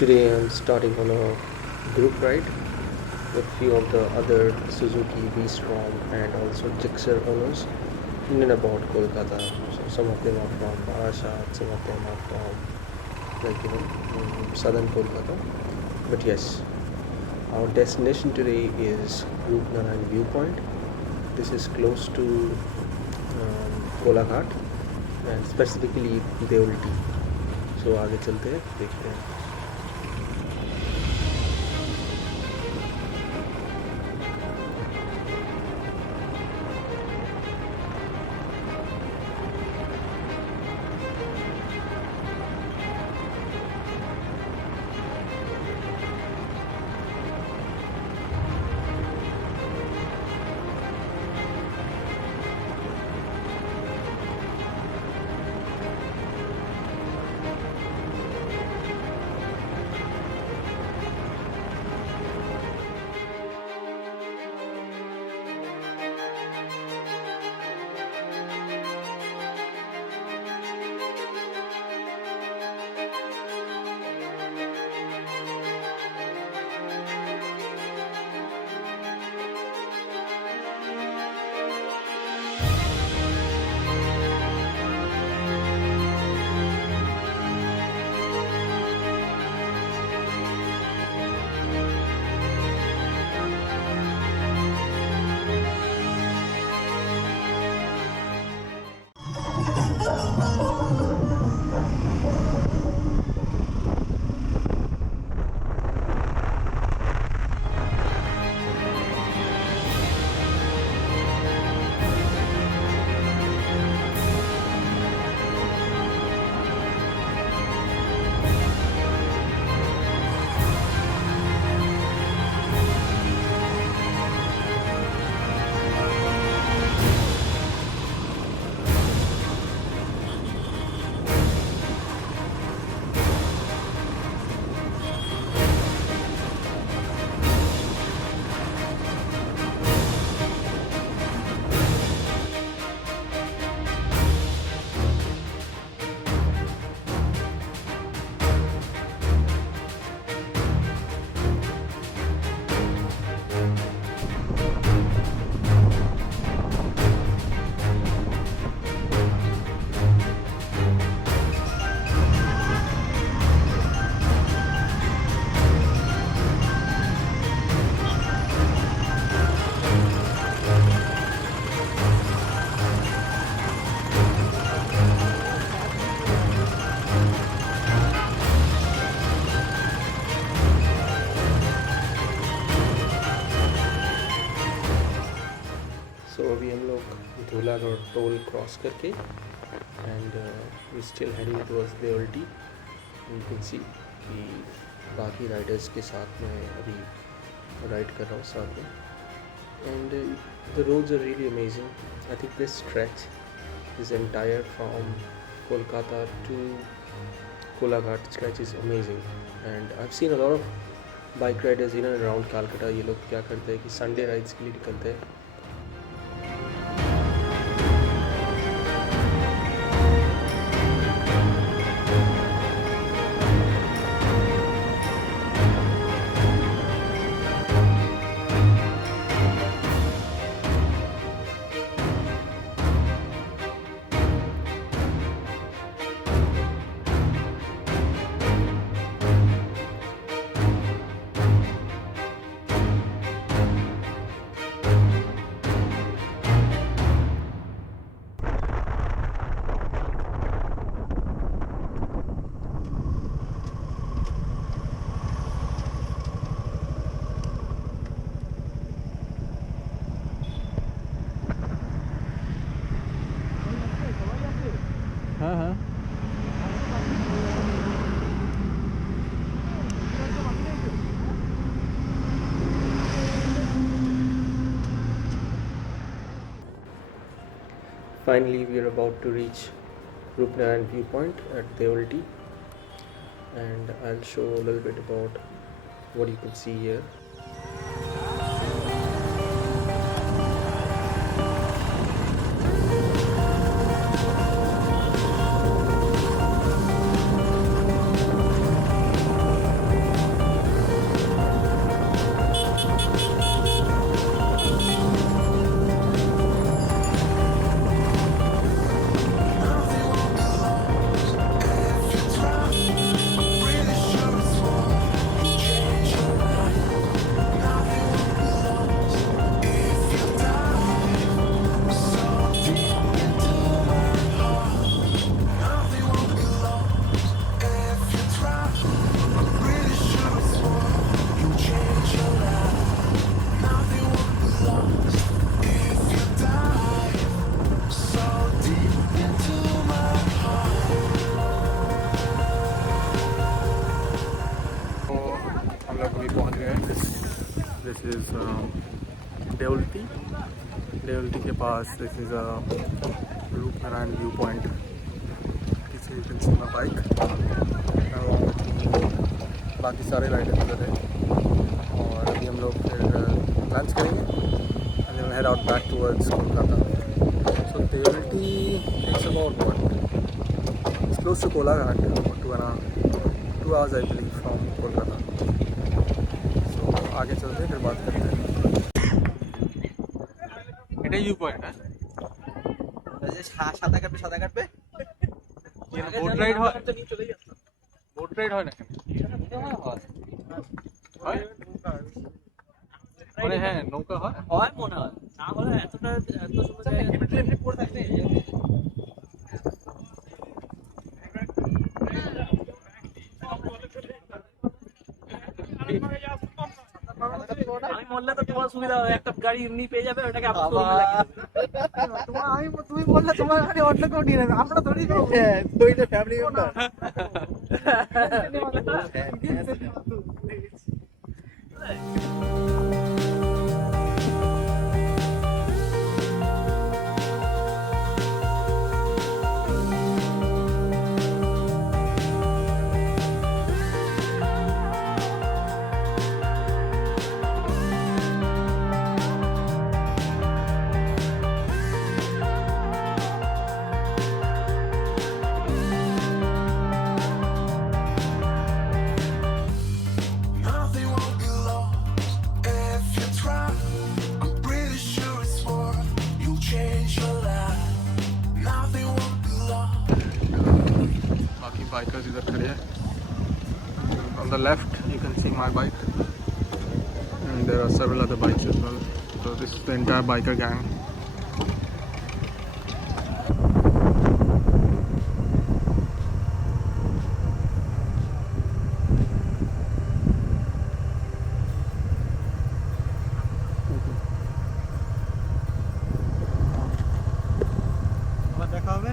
Today I'm starting on a group ride with few of the other Suzuki V Strom and also Gixxer owners in and about Kolkata. So some of them are from Maharashtra, some of them are from southern Kolkata. But yes, our destination today is Rupanaryan View Point. This is close to Kolaghat and specifically Deulti. So आगे चलते हैं देखते हैं. So अभी हम लोग Dhula road toll cross करके and we still heading towards Devalti. You can see कि बाकी राइडर्स के साथ में अभी राइड कर रहा हूँ साथ में. And the roads are really amazing. I think this stretch is entire from Kolkata to Kolaghat stretch is amazing. And I have seen a lot of bike riders in and around Calcutta. ये लोग क्या करते हैं कि संडे राइड्स के लिए निकलते हैं. हाँ हाँ Finally, we are about to reach Rupanaryan View Point at Deulti, and I'll show a little bit about what you can see here. Deulti के पास this is a Rupanaryan View Point. This is you can see my bike along with me, बाकी सारे Riders उधर हैं और अभी हम लोग फिर लंच करेंगे and then we'll head out back towards Kolkata. So Deulti takes about what? It's close to Kolaghat, about 2 hours I believe from Kolkata. So आगे चलते हैं फिर बात करते हैं. এটাই ভিউ পয়েন্ট হ্যাঁ যে সাদা কাটবে বোট রাইড হয় তো নিয়ে চলে যাচ্ছে বোট রাইড হয় না কেন হয় মানে হ্যাঁ নৌকা হয় মনে হয় না হলে এত সুন্দর এমনি পড়ে থাকবে আমি বললে তো তোমার সুবিধা হবে একটা গাড়ি এমনি পেয়ে যাবে ওটাকে আবার তুমি বললে তোমার গাড়ি অন্য কেউ নিয়ে নেবে আমরা ধরি তো ফ্যামিলি মেম্বার bikers इधर खड़े हैं. On the left you can see my bike and there are several other bikes as well. So this is the entire biker gang. देखा होगा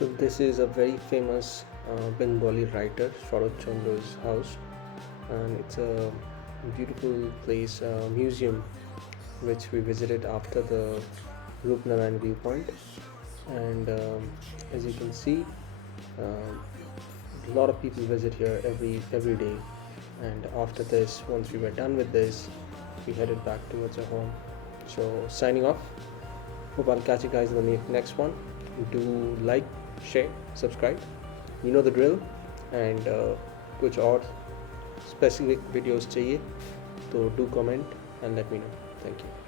So this is a very famous Bengali writer, Sharat Chandra's house, and it's a beautiful place, museum, which we visited after the Rupanaryan View Point. And as you can see, a lot of people visit here every day. And after this, once we were done with this, we headed back towards our home. So signing off. Hope I'll catch you guys in the next one. Do like, share, subscribe, you know the drill. And कुछ और specific videos चाहिए तो do comment and let me know. Thank you.